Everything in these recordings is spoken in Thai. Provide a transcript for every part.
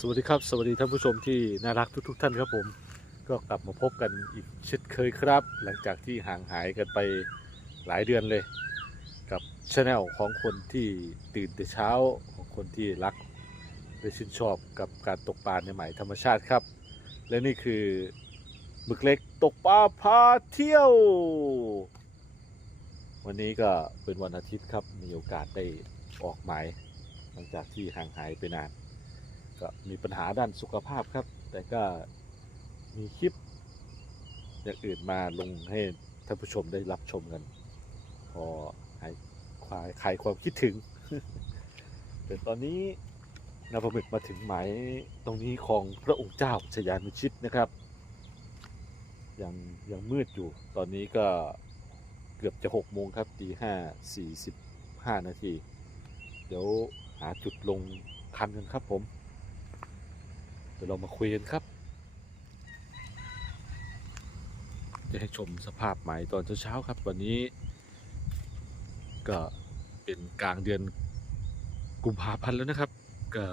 สวัสดีครับ สวัสดีท่านผู้ชมที่น่ารักทุก ๆ ท่านครับผมก็กลับมาพบกันอีกเช่นเคยครับ หลังจากที่ห่างหายกันไปหลายเดือนเลย กับช anel ของคนที่ตื่นแต่เช้าของคนที่รักและชื่นชอบกับการตกปลาในหมายธรรมชาติครับ และนี่คือหมึกเล็กตกปลาพาเที่ยว วันนี้ก็เป็นวันอาทิตย์ครับมีโอกาสได้ออกหมาย หลังจากที่ห่างหายไปนาน ก็มีปัญหาด้านสุขภาพครับ แต่ก็มีคลิปอย่างอื่นมาลงให้ท่านผู้ชมได้รับชมกัน พอหายคลายคลายความคิดถึง แต่ตอนนี้นาพมิกมาถึงหมายตรงนี้ของพระองค์เจ้าชยานุชิตนะครับ ยังยังมืดอยู่ ตอนนี้ก็เกือบจะหกโมงครับตีห้าสี่สิบห้านาที เดี๋ยวหาจุดลงคันกันครับผม เดี๋ยวเรามาคุยกันครับ จะให้ชมสภาพใหม่ตอนเช้าๆครับ วันนี้ ก็เป็นกลางเดือนกุมภาพันธ์แล้วนะครับ ก็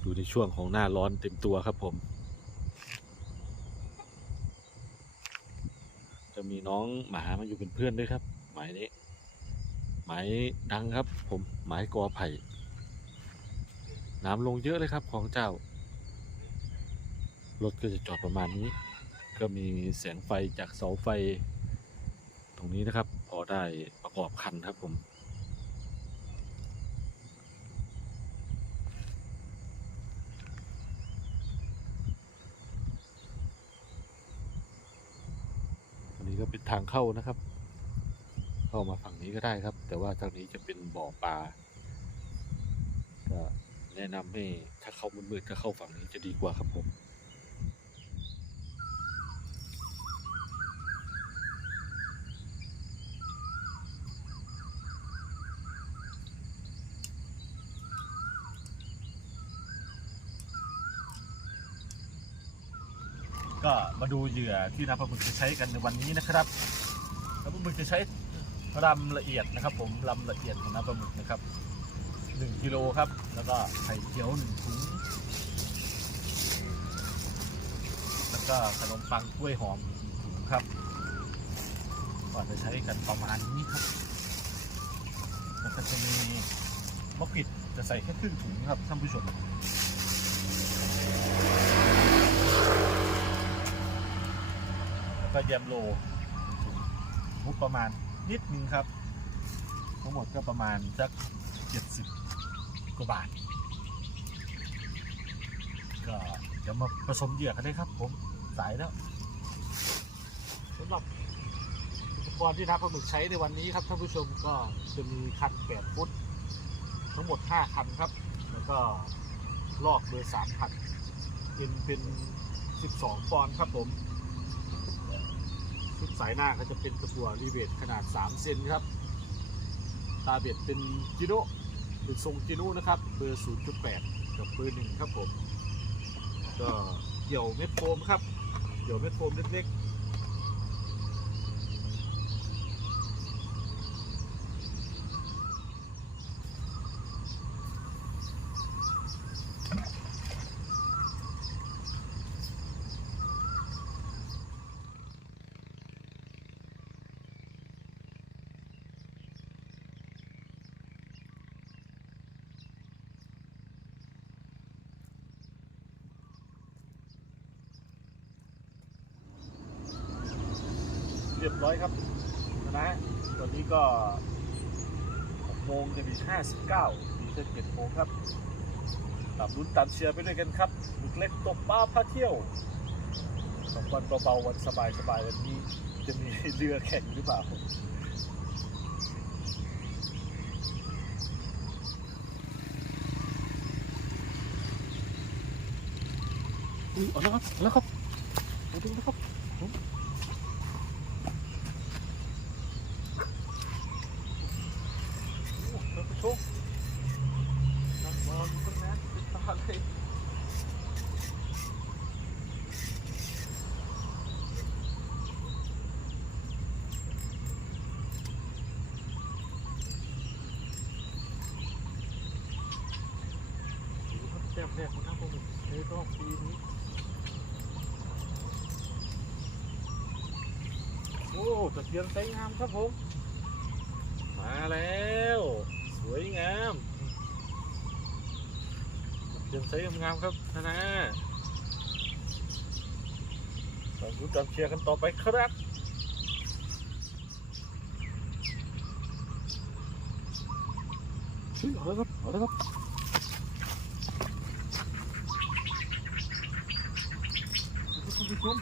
อยู่ในช่วงของหน้าร้อนเต็มตัวครับผม จะมีน้องหมามาอยู่เป็นเพื่อนด้วยครับ หมายนี้ หมายดังครับ ผมหมายกอไผ่ น้ำลงเยอะเลยครับของเจ้า รถก็จะจอดประมาณนี้ ก็มีแสงไฟจากเสาไฟ ตรงนี้นะครับ พอได้ประกอบคันครับผมอันนี้ก็เป็นทางเข้านะครับ เข้ามาฝั่งนี้ก็ได้ครับ แต่ว่าทางนี้จะเป็นบ่อปลา แนะนำให้ถ้าเข้ามืดๆก็เข้าฝั่งนี้จะดีกว่าครับผมก็มาดูเหยื่อที่นาปลาหมึกจะใช้กันในวันนี้นะครับนาปลาหมึกจะใช้รำละเอียดนะครับ ผมรำละเอียดของน้ำปลาหมึกนะครับ หนึ่งกิโลครับ แล้วก็ไข่เจียวหนึ่งถุง แล้วก็ขนมปังกล้วยหอมถุงครับก็จะใช้กันประมาณนี้ครับ แล้วก็จะมีมะกริดจะใส่แค่ครึ่งถุงครับท่านผู้ชมแล้วก็แยมโลงมุกประมาณนิดนึงครับ ทั้งหมดก็ประมาณสักเจ็ดสิบ กว่าบาท ก็เดี๋ยวมาผสมเหยื่อกันเลยครับ ผมสายแล้วสำหรับอุปกรณ์ที่นักปลาหมึกใช้ในวันนี้ครับท่านผู้ชมก็จะมีคัน8ฟุต ทั้งหมด5คันครับ แล้วก็ลอกเบอร์3คันเป็นเป็น12ปอนด์ครับผมชุดสายหน้าก็จะเป็นตะกั่วรีเวทขนาด 3 เซนครับ ตาเบ็ดเป็นจิโน เป็นทรงจิโน่นะครับเบอร์ 0.8 กับเบอร์1ครับผม ก็เกี่ยวเม็ดโฟมครับ เกี่ยวเม็ดโฟมเล็กๆ ยบร้อยครับนะตอนนี้ก็6โมงจะมี59มีเช่น7โมงครับตามลุ้นตามเชียร์ไปด้วยกันครับหมึกเล็กตกปลาพาเที่ยวสองวันเบาๆวันสบายๆวันนี้จะมีเรือแข่งหรือเปล่าอุ้ยเอาแล้วครับเอาแล้วครับเอาดูนะครับผมโอ้ท่านผู้ชมนั่งมองอยู่ตรงนั้นเป็นตาเลยดูครับ เต็ต้มแรกของน้ำปลาหมึกในรอบปีนี้ โอ้ตะเพียนไซส์งามครับผม มาแล้ว สวยงามตะเพียนไซส์งามครับนะนะเราดูตามเชียร์กันต่อไปครับเอาล้วครับเอาล้วครับท่าน ผู้ชม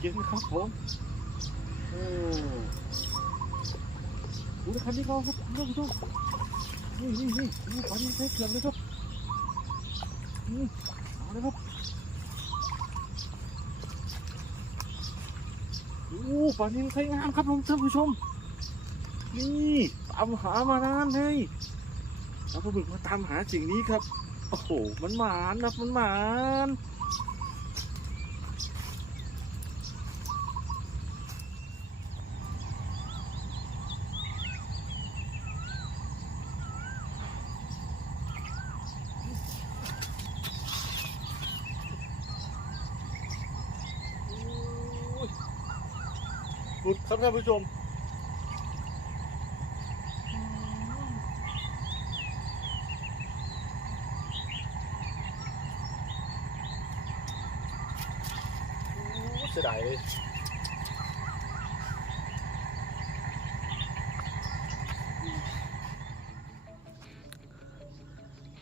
เย็นครับผมโอ้ดูนะครับนี่เขาครับท่านผู้ชมนี่นี่นี่นี่ปลาดินใช้เกลืองเลยครับนี่เอาเลยครับโอ้ปลาดินใช้งามครับผมท่านผู้ชม นี่ตามหามานานเลยแล้วปลาบึกมาตามหาสิ่งนี้ครับ โอ้โห มันหมานนะมันหมาน หลุดครับท่านผู้ชมโอ้เสียดายเลย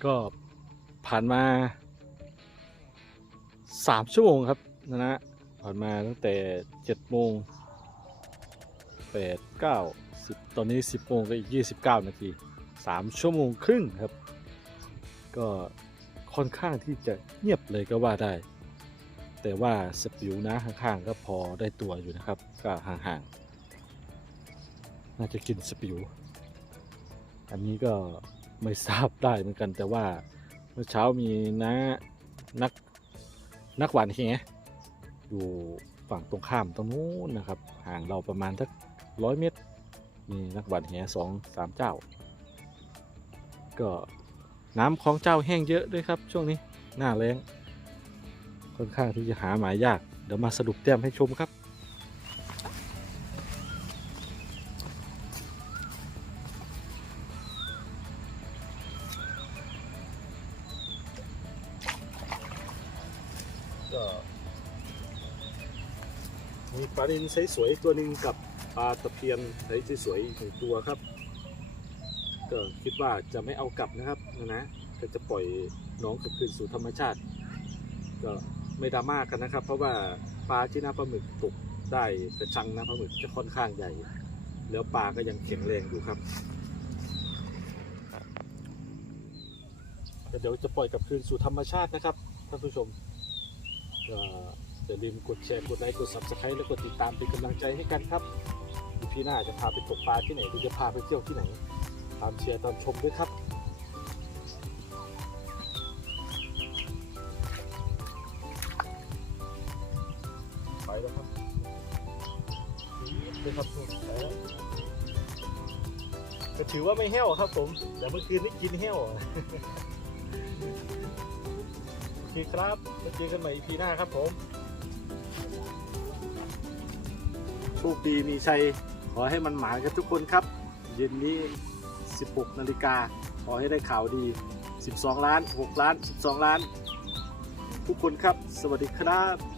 ก็ผ่านมาสามชั่วโมงครับนะนะผ่านมาตั้งแต่เจ็ดโมง แปดเก้าสิบตอนนี้สิบโมงก็อีกยี่สิบเก้านาทีสามชั่วโมงครึ่งครับ ก็ค่อนข้างที่จะเงียบเลยก็ว่าได้ แต่ว่าสปิวนะข้างๆก็พอได้ตัวอยู่นะครับ ก็ห่างๆ น่าจะกินสปิว อันนี้ก็ไม่ทราบได้เหมือนกัน แต่ว่าเมื่อเช้ามีนะนักนักหวานแหอยู่ฝั่งตรงข้ามตรงนู้นนะครับ ห่างเราประมาณสัก ร้อยเมตรมีนักหวานแหสองสามเจ้า ก็น้ำของเจ้าแห้งเยอะด้วยครับ ช่วงนี้หน้าแรงค่อนข้างที่จะหาหมายยาก เดี๋ยวมาสรุปแต้มให้ชมครับก็มีปลาดินไซส์สวยตัวหนึ่งกับ ปลาตะเพียนไซส์สวยๆหนึ่งตัวครับ ก็คิดว่าจะไม่เอากลับนะครับนะนะก็จะปล่อยน้องกลับคืนสู่ธรรมชาติ ก็ไม่ดราม่ากันนะครับ เพราะว่าปลาที่หน้าปลาหมึกตกได้กระชังหน้าปลาหมึกจะค่อนข้างใหญ่ แล้วปลาก็ยังแข็งแรงอยู่ครับเดี๋ยวจะปล่อยกลับคืนสู่ธรรมชาตินะครับท่านผู้ชมอย่าลืมกดแชร์ กดไลค์ กด subscribe และกดติดตามเป็นกำลังใจให้กันครับ พี่หน้าจะพาไปตกปลาที่ไหนหรือจะพาไปเที่ยวที่ไหน ตามเชียร์ตามชมด้วยครับไปแล้วครับไปครับนู่นไปแล้วก็ถือว่าไม่แห้วครับผม แต่เมื่อคืนนี้กินแห้วโอเคครับมาเจอกันใหม่ EP หน้าครับผมโชคดีมีชัย ขอให้มันหมายกับทุกคนครับ เย็นนี้ 16 นาฬิกา ขอให้ได้ข่าวดี 12 ล้าน 6 ล้าน 12 ล้าน ทุกคนครับ สวัสดีครับ